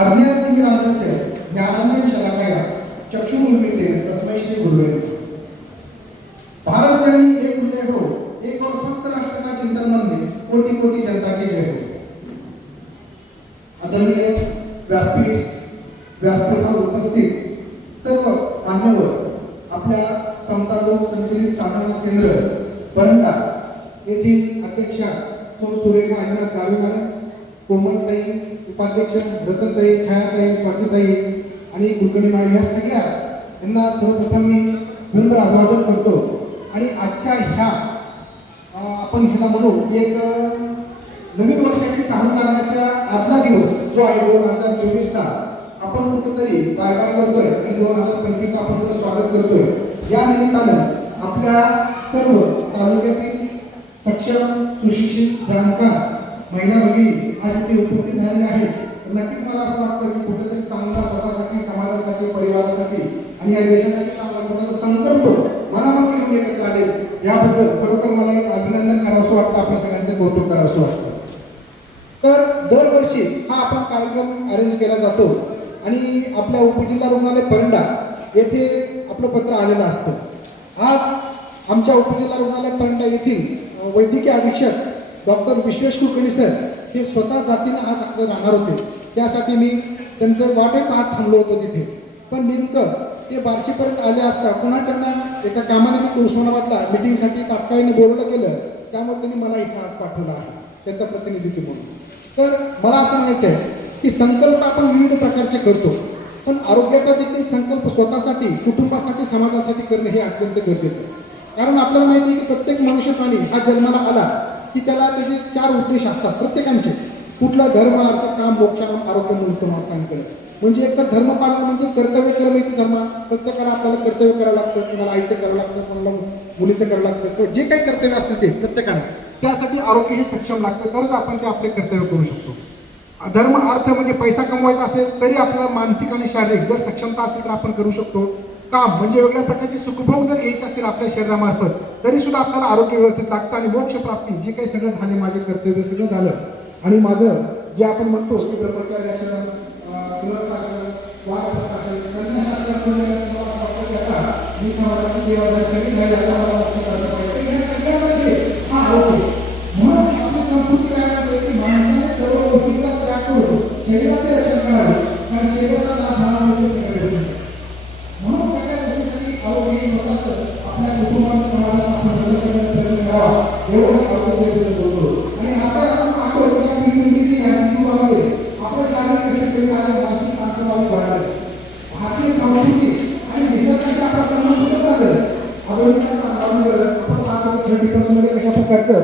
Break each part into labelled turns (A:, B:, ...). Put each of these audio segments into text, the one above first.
A: अज्ञातिमिरान्तस्य ज्ञानाञ्जन शलाकया चक्षुरुन्मिते तस्मै श्री गुरुवे. भारत जननी एक हृदय हो एक और स्वस्थ राष्ट्र का चिंतन मन में कोटि कोटि जनता की जय हो. आदरणीय व्यासपीठ व्यासपीठावर उपस्थित सर्व मान्यवर आपल्या समता लोक संचलित साधना केंद्र परंडा येथील अध्यक्षा सौ सुरेखा आजनाथ गावी कोमलताई उपाध्यक्ष रतनताई छायाताई स्वातीताई आणि कुलकर्णी मॅडम या सगळ्या यांना सर्वप्रथम मी विनम्र अभिवादन करतो. आणि आजच्या ह्या आपण ह्याला म्हणू एक नवीन वर्षाची चालू करण्याचा आजचा दिवस जो आहे दोन हजार चोवीसचा आपण कुठंतरी काय काय करतोय आणि दोन हजार पंचवीसचं आपण कुठं स्वागत करतोय. या निमित्तानं आपल्या सर्व तालुक्यातील सक्षम सुशिक्षित जाणकार महिला भगिनी आज इथे उपस्थित झालेले आहेत तर नक्कीच मला असं वाटतं की कुठेतरी चांगला स्वतःसाठी समाजासाठी परिवारासाठी आणि या देशासाठी चांगला कुठेतरी संकल्प मनामध्ये घेऊन एकत्र आले याबद्दल खरोखर मला एक अभिनंदन करावं असं वाटतं. आपल्या सगळ्यांचं कौतुक करावं असं वाटतं. तर दरवर्षी हा आपण कार्यक्रम अरेंज केला जातो. आणि आपल्या उपजिल्हा रुग्णालय परंडा येथे आपलं पत्र आलेलं असतं. आज आमच्या उपजिल्हा रुग्णालय परंडा येथील वैद्यकीय अधीक्षक डॉक्टर विश्वेश कुलकर्णी सर हे स्वतः जातीनं आज आपलं राहणार होते. त्यासाठी मी त्यांचं वाटेत हात थांबलो होतो तिथे. पण नेमकं ते बार्शीपर्यंत आले असता पुन्हा त्यांना एका कामानिमित्त उस्मानाबादला मिटिंगसाठी तात्काळीने बोलवलं गेलं. त्यामुळे त्यांनी मला इथे आज पाठवलं आहे. त्यांचा प्रतिनिधित्व म्हणून. तर मला असं म्हणायचं आहे की संकल्प आपण विविध प्रकारचे करतो. पण आरोग्याचा देखील संकल्प स्वतःसाठी कुटुंबासाठी समाजासाठी करणं हे अत्यंत गरजेचं आहे. कारण आपल्याला माहिती आहे की प्रत्येक मनुष्य प्राणी हा जन्माला आला. की त्याला त्याचे चार उद्देश असतात प्रत्येकांचे. कुठला धर्म अर्थ काम मोक्षाम आरोग्य म्हणून माणसांकडे म्हणजे एक तर धर्म म्हणजे कर्तव्य कर्म इथे धर्म. प्रत्येकाला आपल्याला कर्तव्य करावं लागतं कोणाला आईचं करावं लागतं कोणाला मुलीचं करावं लागतं. जे काही कर्तव्य असतं ते प्रत्येकाला. त्यासाठी आरोग्य हे सक्षम लागतं. तरच आपण ते आपले कर्तव्य करू शकतो. धर्म अर्थ म्हणजे पैसा कमवायचा असेल तरी आपल्याला मानसिक आणि शारीरिक जर सक्षमता असेल तर आपण करू शकतो. काम म्हणजे वेगळ्या प्रकारचे सुखभोग जर घ्यायचे असतील आपल्या शरीरामार्फत तरी सुद्धा आपल्याला आरोग्य व्यवस्थित लागतं आणि मोक्ष प्राप्ती जे काही सगळं झाले माझे कर्तव्य सगळं झालं. आणि माझं जे आपण म्हणतो की ब्रह्मचर्याचं कशा प्रकारचं?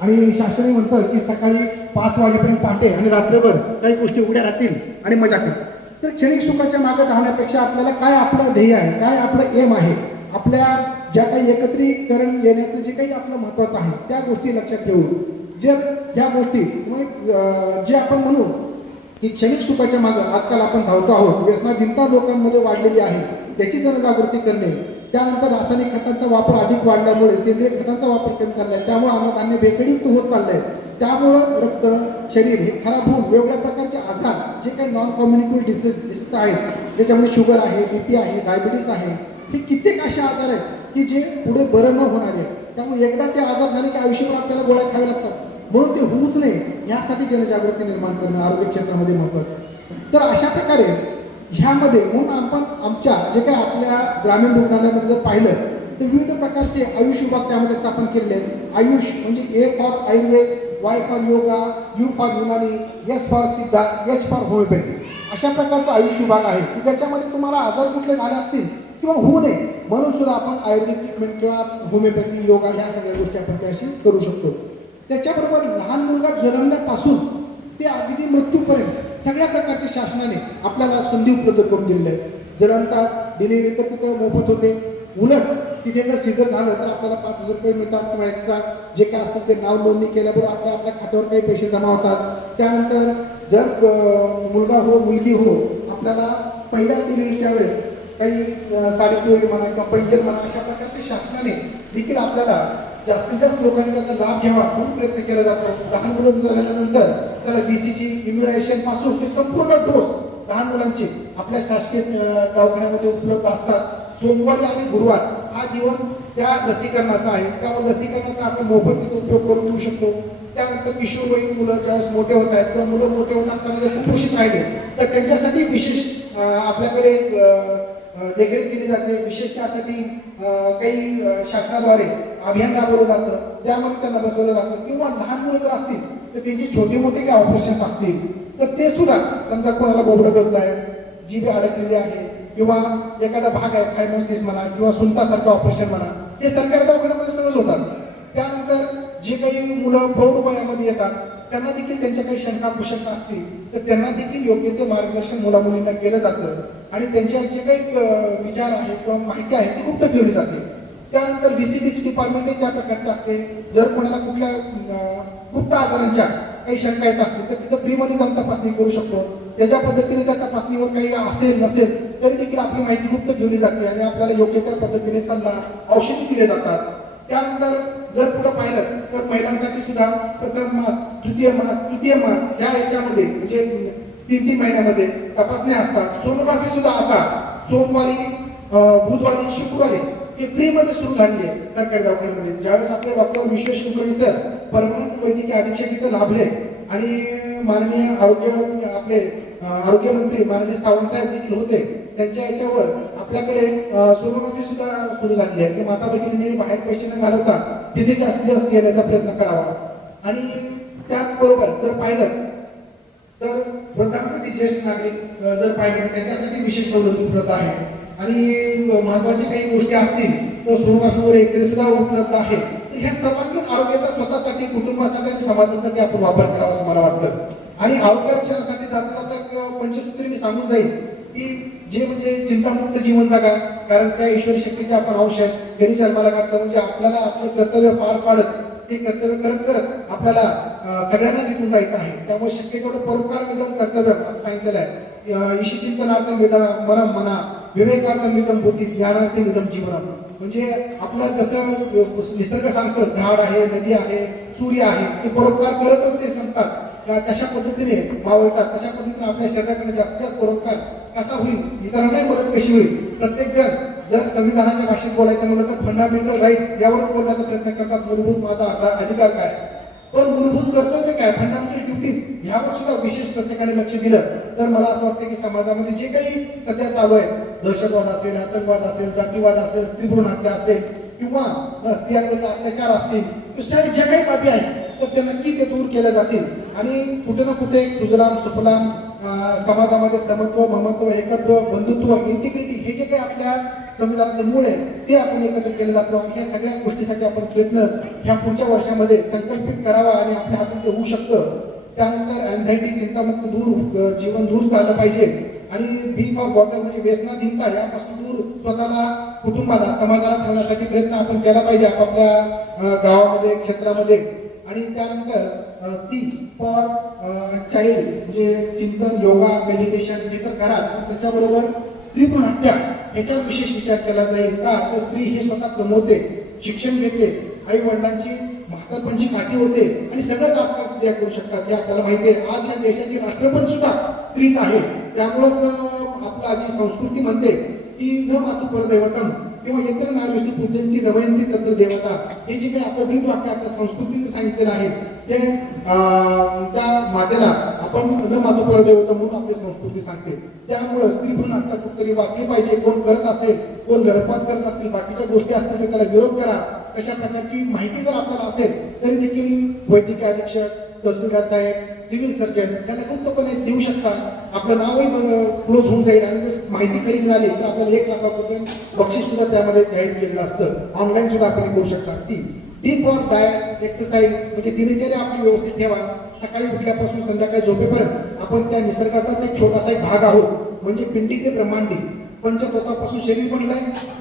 A: आणि शासन म्हणतात की सकाळी पाच वाजेपर्यंत पहाटे आणि रात्रभर काही गोष्टी उघड्या राहतील आणि मजा करतील तर क्षणिक सुखाच्या मागे राहण्यापेक्षा आपल्याला काय आपलं ध्येय आहे काय आपलं एम आहे? आपल्या ज्या काही एकत्रीकरण येण्याचं जे काही आपलं महत्त्वाचं आहे त्या गोष्टी लक्षात ठेवून. जर ह्या गोष्टी म्हणजे, जे आपण म्हणू की क्षणिक सुखाच्या मागं आजकाल आपण धावतो आहोत व्यसनाधीनता लोकांमध्ये वाढलेली आहे त्याची जनजागृती करणे त्यानंतर रासायनिक खतांचा वापर अधिक वाढल्यामुळे सेंद्रिय खतांचा वापर कमी चाललाय. त्यामुळे अन्नधान्य भेसळयुक्त होत चाललंय. त्यामुळं रक्त शरीर हे खराब होऊन वेगवेगळ्या प्रकारचे आजार जे काही नॉन कम्युनिकेबल डिसीज दिसत आहेत ज्याच्यामध्ये शुगर आहे बी पी आहे डायबिटीस आहे हे कित्येक असे आजार आहेत की जे पुढे बरं न होणारे आहेत त्यामुळे एकदा ते आजार झाले की आयुष्यभर आपल्याला गोळ्या खाव्या लागतात. म्हणून ते होऊच नये. यासाठी जनजागृती निर्माण करणं आरोग्य क्षेत्रामध्ये महत्त्वाचं आहे. तर अशा प्रकारे ह्यामध्ये म्हणून आपण आमच्या जे काही आपल्या ग्रामीण रुग्णालयामध्ये जर पाहिलं तर विविध प्रकारचे आयुष विभाग त्यामध्ये स्थापन केलेले आहेत. आयुष म्हणजे A for Ayurveda Y for yoga U for Unani S for Siddha H for homeopathy अशा प्रकारचा आयुष विभाग आहे की ज्याच्यामध्ये तुम्हाला आजार कुठले झाले असतील किंवा होऊ नये म्हणून सुद्धा आपण आयुर्वेदिक ट्रीटमेंट किंवा होमिओपॅथी योगा ह्या सगळ्या गोष्टी आपण त्याशी करू शकतो. त्याच्याबरोबर लहान मुलगा जन्मल्यापासून ते अगदी मृत्यूपर्यंत सगळ्या प्रकारच्या शासनाने आपल्याला संधी उपलब्ध करून दिलेल्या आहेत. आमचा डिलिव्हरी तर तिथं मोफत होते उलट तिथे जर सीझर झालं तर आपल्याला पाच हजार रुपये मिळतात किंवा एक्स्ट्रा जे काय असतात ते नाव नोंदणी केल्याबरोबर आपल्या आपल्या खात्यावर काही पैसे जमा होतात. त्यानंतर जर मुलगा हो मुलगी हो आपल्याला पहिल्या डिलिव्हरीच्या वेळेस काही साडी साडीचोळी म्हणा किंवा पैजल म्हणा अशा प्रकारच्या शासनाने देखील आपल्याला जास्तीत जास्त लोकांनी त्याचा लाभ घ्यावा म्हणून प्रयत्न केला जातो. लहान मुलं झाल्यानंतर त्याला बीसीची इम्युनायझेशनपासून ते संपूर्ण डोस लहान मुलांचे आपल्या शासकीय दवाखान्यामध्ये उपलब्ध असतात. सोमवारी आणि गुरुवार हा दिवस त्या लसीकरणाचा आहे. त्यामुळे लसीकरणाचा आपण मोफत तिथे उपयोग करून घेऊ शकतो. त्यानंतर किशोरवयीन मुलं ज्यावेळेस मोठे होत आहेत किंवा मुलं मोठे होत असताना जर कुपोषित राहिले तर त्यांच्यासाठी विशेष आपल्याकडे देखरेख केली जाते. विशेष त्यासाठी काही शासनाद्वारे अभियान राबवलं जातं. त्यामध्ये त्यांना बसवलं जातं. किंवा लहान मुलं जर असतील तर त्यांची छोटे मोठे काही ऑपरेशन्स असतील तर ते सुद्धा समजा कोणाला बोबडं करत आहे जीभ अडकलेली आहे किंवा एखादा भाग आहे फायमोसिस म्हणा किंवा सुंतासारखं ऑपरेशन म्हणा हे सरकारी दवाखान्यामध्ये सहज होतात. त्यानंतर जे काही मुलं प्रौढ वयामध्ये येतात त्यांना देखील त्यांच्या काही शंका कुशंका असतील तर त्यांना देखील योग्य ते मार्गदर्शन मुला मुलींना केलं जातं. आणि त्यांच्या जे काही विचार आहे किंवा माहिती आहे ती गुप्त ठेवली जाते. त्यानंतर व्हीसीडीसी डिपार्टमेंटही त्या प्रकारचे असते. जर कोणाला कुठल्या गुप्त आजारांच्या काही शंका येत असतील तर तिथं फ्रीमध्ये जाऊन तपासणी करू शकतो. त्याच्या पद्धतीने त्या तपासणीवर काही असेल नसेल तरी देखील आपली माहिती गुप्त ठेवली जाते आणि आपल्याला योग्य त्या पद्धतीने सल्ला औषधी दिले जातात. त्यानंतर जर पुढे पाहिलं तर महिलांसाठी सुद्धा प्रथम मास तृतीय मास तृतीय मास या याच्यामध्ये म्हणजे तीन तीन महिन्यामध्ये तपासण्या असतात. सोनोग्राफी सुद्धा आता सोमवारी बुधवारी शुक्रवारी हे फ्रीमध्ये सुरू झाली आहे सरकारी दवाखान्यामध्ये. ज्यावेळेस आपले doctor Vishwesh Kulkarni sir permanent वैद्यकीय अधीक्षक इथं लाभले आणि माननीय आरोग्य आपले आरोग्यमंत्री माननीय सावंत साहेब देखील होते त्यांच्या याच्यावर आपल्याकडे सोनोग्राफी सुद्धा सुरू झाली आहे. म्हणजे की माता भगिनींनी बाहेर पैसे न घालवता तिथे जास्तीत जास्त येण्याचा प्रयत्न करावा. आणि त्याचबरोबर जर पाहिलं तर वृद्धांसाठी ज्येष्ठ नागरिक जर पाहिलं तर त्यांच्यासाठी विशेष सवलती उपलब्ध आहे आणि महत्वाची काही गोष्टी असतील तर स्वरूपासमोर एक्सरे सुद्धा उपलब्ध आहे तर ह्या सर्वांगीण आरोग्याचा स्वतःसाठी कुटुंबासाठी आणि समाजासाठी आपण वापर करावा असं मला वाटतं. आणि आरोग्य रक्षणासाठी जाता जाता पंचसूत्री मी सांगून जाईल की जे म्हणजे चिंतामुक्त जीवन जगा कारण त्या ईश्वरी शक्तीचे आपण अंश आहे त्यांनी जन्माला घातलं म्हणजे आपल्याला आपलं कर्तव्य पार पाडत ते कर्तव्य करत करत आपल्याला सगळ्यांना सगळ्यांनाच जायचं आहे. त्यामुळे शक्यतो परोपकार विधम कर्तव्य असं सांगितलेलं आहे. ईशी चिंतनार्थ विधा मरम मना विवेकार्थ विधम बुद्धी ज्ञानार्थ विधम जीवनम म्हणजे आपलं जसं निसर्ग सांगतं झाड आहे नदी आहे सूर्य आहे ते परोपकार करतच ते सांगतात. कशा तशा पद्धतीने मावळतात तशा पद्धतीने आपल्या शरीराकडे जास्तीत जास्त परोपकार कसा होईल इतरांनाही मदत कशी होईल? प्रत्येक जण जर संविधानाच्या भाषेत बोलायचं म्हणलं तर फंडामेंटल राईट्स यावर बोलण्याचा प्रयत्न करतात मूलभूत माझा अधिकार अधिकार काय? पण मूलभूत कर्तव्य काय? फंडामेंटल ड्युटीज यावर सुद्धा विशेष प्रत्येकाने लक्ष दिलं. तर मला असं वाटतं की समाजामध्ये जे काही सध्या चालू आहे दहशतवाद असेल आतंकवाद असेल जातीवाद असेल स्त्रीभ्रूण हत्या असेल किंवा स्त्रियांवर अत्याचार असतील दुसऱ्या ज्या काही बाबी आहेत तर ते नक्की ते दूर केल्या जातील. आणि कुठे ना कुठे एक सुजलाम सुफलाम समाजामध्ये समत्व ममत्व एकत्व बंधुत्व इंटिग्रिटी हे जे काही आपल्या संविधानाचं मूळ आहे ते आपण एकत्र केलं जातो आणि ह्या सगळ्या गोष्टीसाठी आपण प्रयत्न ह्या पुढच्या वर्षामध्ये संकल्पित करावा आणि आपल्या हातून ते होऊ शकतं. त्यानंतर अँझायटी चिंतामुक्त दूर जीवन दूर झालं पाहिजे. आणि बी फॉर बॉटल म्हणजे व्यसनाधीनता यापासून दूर स्वतःला कुटुंबाला समाजाला ठेवण्यासाठी प्रयत्न आपण केला पाहिजे आपापल्या गावामध्ये क्षेत्रामध्ये. आणि त्यानंतर सी फॉर चाइल्ड म्हणजे चिंतन योगा मेडिटेशन हे तर करा पण त्याच्याबरोबर स्त्री पण हत्या ह्याच्यावर विशेष विचार केला जाईल. का? तर स्त्री हे स्वतः कमवते शिक्षण घेते आई वडिलांची म्हातारपणची काठी होते आणि सगळंच आजकाल स्त्रिया करू शकतात. हे आपल्याला माहिती आहे आज या देशाची राष्ट्रपती सुद्धा स्त्रीच आहे त्यामुळेच आपला जी संस्कृती म्हणते की न मातू परदैवतम. किंवा इतर महाविष्णू पूजनची रवयंती तंत्र देवता हे जे काही आपलं ब्रीद वाक्य आपल्या संस्कृतीने सांगितलेलं आहे ते त्या मातेला आपण न मातू परदैवतम म्हणून आपली संस्कृती सांगते. त्यामुळं स्त्री भ्रूण आता कुठतरी वाचली पाहिजे कोण करत असेल कोण गर्भपात करत असेल बाकीच्या गोष्टी असतील तर त्याला विरोध करा. कशा प्रकारची माहिती जर आपल्याला असेल तरी देखील वैद्यकीय अधीक्षक तहसीलदार साहेब सिव्हिल सर्जन यांना गुप्तपणे देऊ शकता आपलं नावही क्लोज होऊन जाईल. आणि जर माहिती खरी मिळाली तर आपल्याला एक लाखापर्यंत बक्षीस सुद्धा त्यामध्ये जाहीर केलेलं असतं. ऑनलाईन सुद्धा आपण करू शकता. ती डी फॉर डायट एक्सरसाइज म्हणजे दिनचर्या आपली व्यवस्थित ठेवा. सकाळी उठल्यापासून संध्याकाळी झोपेपर्यंत आपण त्या निसर्गाचाच एक छोटासा एक भाग आहोत. म्हणजे पिंडी ते ब्रह्मांडी. पंचतत्वापासून शरीर बनलंय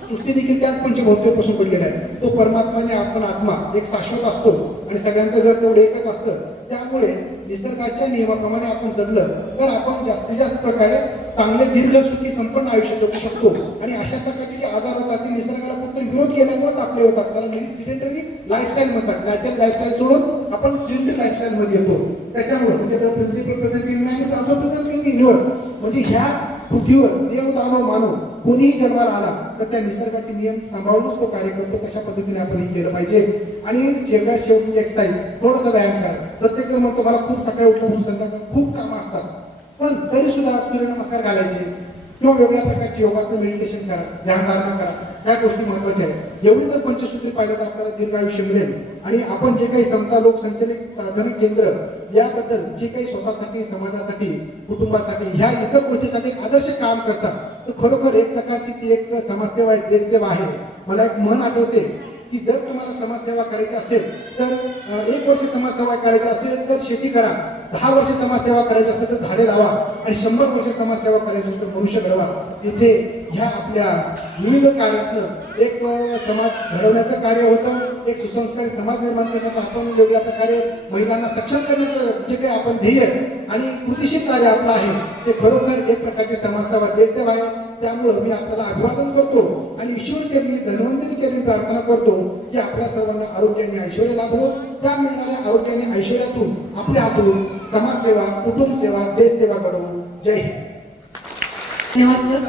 A: सृष्टी देखील त्याच पंचभौतेपासून बनलेलं आहे. तो परमात्माने आपण आत्मा एक शाश्वत असतो. आणि सगळ्यांचं घर तेवढं एकच असतं. त्यामुळे निसर्गाच्या नियमाप्रमाणे आपण जगलं तर आपण जास्तीत जास्त प्रकारे चांगले दीर्घ सुखी संपन्न आयुष्य जगू शकतो. आणि अशा प्रकारचे जे आजार होतात ते निसर्गाला फक्त विरोध केल्यामुळेच आपले होतात. त्याला नेहमी सिडेंटरी लाईफस्टाईल म्हणतात. नॅचरल लाईफस्टाईल सोडून आपण सिडेंटरी लाईफस्टाईल मध्ये येतो. त्याच्यामुळे म्हणजे the principle present in man is also present in universe म्हणजे ह्या पृथ्वीवर देव दानव मानव कोणीही जन्माला आला तर त्या निसर्गाचे नियम सांभाळूनच तो कार्य करतो कशा पद्धतीने आपण हे केलं पाहिजे. आणि शेवट्यात शेवटी एक्सरसाइज थोडंसं व्यायाम करा. प्रत्येक जण म्हणतो मला खूप सकाळी उठल्यापासून संध्याकाळी खूप कामं असतात. पण तरी सुद्धा सूर्यनमस्कार घालायचे. किंवा वेगळ्या प्रकारची योगासनं मेडिटेशन करा ध्यानधारणा करा. त्या गोष्टी महत्त्वाच्या आहेत. एवढी जर पंचसूत्री पाहिलं तर आपल्याला दीर्घ आयुष्य मिळेल. आणि आपण जे काही समता लोकसंचलित साधन केंद्र याबद्दल जे काही स्वतःसाठी समाजासाठी कुटुंबासाठी ह्या इतर गोष्टीसाठी आदर्श काम करतात. तर खरोखर एक प्रकारची ती एक समाजसेवा आहे देशसेवा आहे. मला एक म्हण आठवते की जर तुम्हाला समाजसेवा करायची असेल तर एक वर्ष समाजसेवा करायची असेल तर शेती करा. दहा वर्ष समाजसेवा करायची असेल तर झाडे लावा आणि शंभर वर्ष समाजसेवा करायची असेल तर मनुष्य घडवा. तिथे ह्या आपल्या विविध कार्यातनं एक समाज घडवण्याचं कार्य होतं एक सुसंस्कारी समाज निर्माण करण्याचं आपण वेगळ्याचं प्रकारे महिलांना सक्षम करण्याचं जे काही आपण ध्येय आणि कृतीशील कार्य आपलं आहे ते खरोखर एक प्रकारची समाजसेवा देशसेवा आहे. त्यामुळं मी आपल्याला अभिवादन करतो आणि ईश्वर चरणी धन्वंतरी चरणी प्रार्थना करतो की आपल्या सर्वांना आरोग्याने ऐश्वर्य लाभो. त्या मिळणाऱ्या आरोग्याने ऐश्वर्यातून आपल्या हातून समाजसेवा कुटुंब सेवा देश सेवा जय हिंद.
B: धन्यवाद सर.